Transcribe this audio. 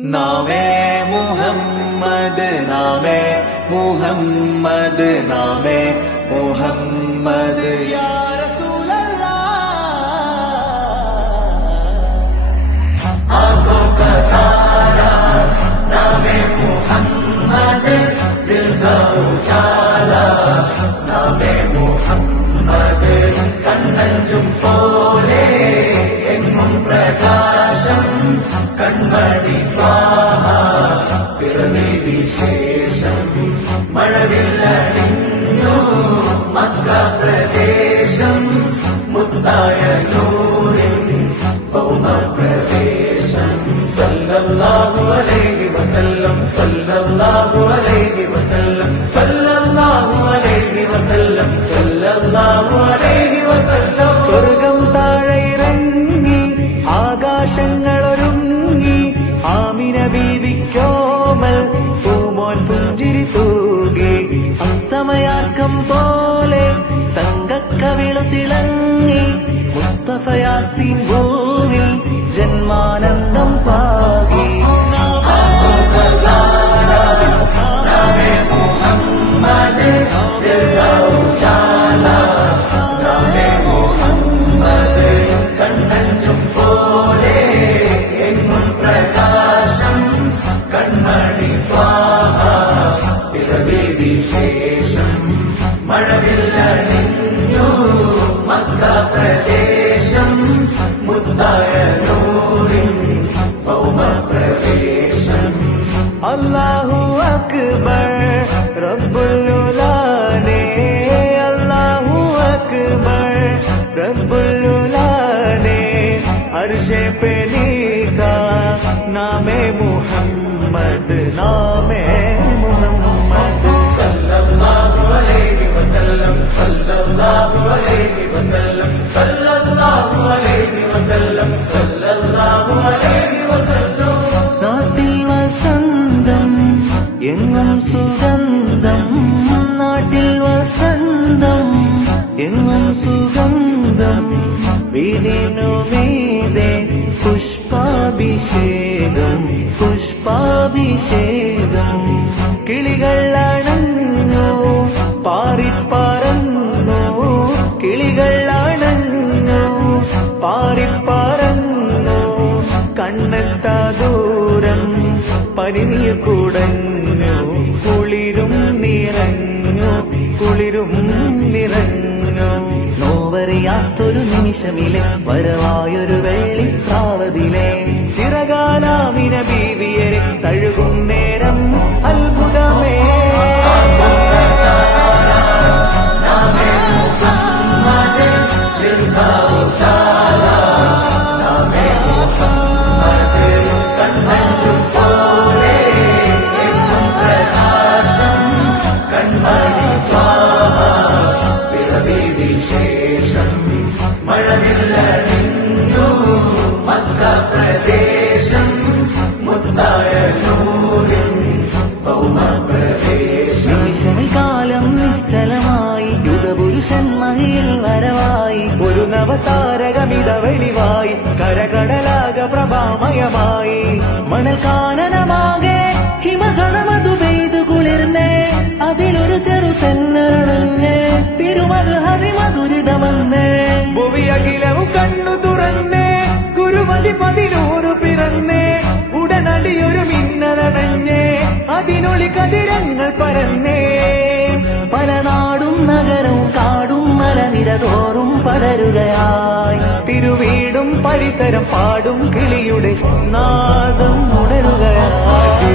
നാമേ മുഹമ്മദ് നാമേ മുഹമ്മദ് നാമേ മുഹമ്മദ് യാ റസൂലല്ലാഹ് ആँखों का तारा नामे मुहम्मद दिल का उजाला नामे मुहम्मद കണ്ണഞ്ചും പോലെ എങ്ങും പ്രകാശം കൺമണി പിറവി വിശേഷം മഴവില്ലണിഞ്ഞു മക്ക പ്രദേശം മുത്തായ നൂറിൻ ഭൗമ പ്രദേശം സല്ലല്ലാഹു അലൈഹി വസല്ലം സല്ലല്ലാഹു അലൈഹി വസല്ലം സല്ലല്ലാഹു അലൈഹി വസല്ലം സല്ലല്ലാഹു അലൈഹി വസല്ലം സ്വർഗം താഴെ ഇറങ്ങി ആകാശങ്ങളൊരുങ്ങി ആമിന ബീവിക്കോമൽ പൂമോൻ പുഞ്ചിരി തൂകി അസ്തമയാക്കം പോലെ തങ്കക്കവിളു തിളങ്ങി മുസ്തഫ യാസീൻ ഭൂവിൽ ജന്മാനന്ദം പാകി നാമേ മുഹമ്മദ് ദിൽ കാ ഉജാല നാമേ മുഹമ്മദ് കണ്ണഞ്ചും പോലെ എങ്ങും പ്രകാശം കൺമണി പിറവി വിശേഷം മഴവില്ലണിഞ്ഞു മക്ക പ്രദേശം മുത്തായ നൂറിൻ ഭൗമ പ്രദേശം അല്ലാഹു അക്ബർ റബ്ബുൽ ഉലാനെ അല്ലാഹു അക്ബർ റബ്ബുൽ ഉലാനെ അർശേ पे लिखा नामे मुहम्मद नामे मुहम्मद सल्लल्लाहु अलैहि वसल्लम सल्लल्लाहु अलैहि वसल्लम सल्लल्लाहु अलैहि वसल्लम सल्लल्लाहु अलैहि वसल्लम നാട്ടിൽ വസന്തം എങ്ങും സുഗന്ധം നാട്ടിൽ വസന്തം എങ്ങും സുഗന്ധം വീടിനു മീതെ പുഷ്പാഭിഷേകം പുഷ്പാഭിഷേകം കിളികൾ അണഞ്ഞു പാറിപ്പറന്നു കിളികൾ അണഞ്ഞു പാറിപ്പറന്നു കണ്ണെത്താ ദൂരം പരിനീർ കുടഞ്ഞു കുളിരും നിറഞ്ഞു കുളിരും നിറഞ്ഞു നോവറിയാത്തൊരു നിമിഷമിലെ വരവായൊരു വെള്ളിപ്രാവതിലെ ചിറകാലാമിന ബീവിയരെ തഴുകും നേരം അത്ഭുതമേ നാമേ മുഹമ്മദ് ദിൽ കാ ഉജാല നാമേ മുഹമ്മദ് കണ്ണഞ്ചും പോലെ എങ്ങും പ്രകാശം കൺമണി പിറവി വിശേഷം മഴവില്ലണിഞ്ഞു മക്ക പ്രദേശം മുത്തായ നൂറിൻ ഭൗമ പ്രദേശം കാലം നിശ്ചലമായി യുഗപുരുഷൻ മഹിയിൽ വരവായി ഒരു നവതാരകമിത വെളിവായി കരകടലാക പ്രഭാമയമായി മണൽ കാനനമാകെ ഹിമഗണമതു പെയ്തു കുളിർന്നേ അതിലൊരു ചെറു തെന്നണഞ്ഞേ തിരുമത് ഹരിമധുരിതമെന്നേ ഭുവിയകിലവും കണ്ണു തുറന്നേ ഗുരുമതി 11 പിറന്നേ ഉടനടിയൊരു മിന്നലണഞ്ഞേ അതിനൊളി കതിരങ്ങൾ പരന്നേ പല നാടും നഗരവും കാടും മലനിരതോറും പടരുകയായി തിരുവീടും പരിസരം പാടും കിളിയുടെ നാദം ഉണരുകയായി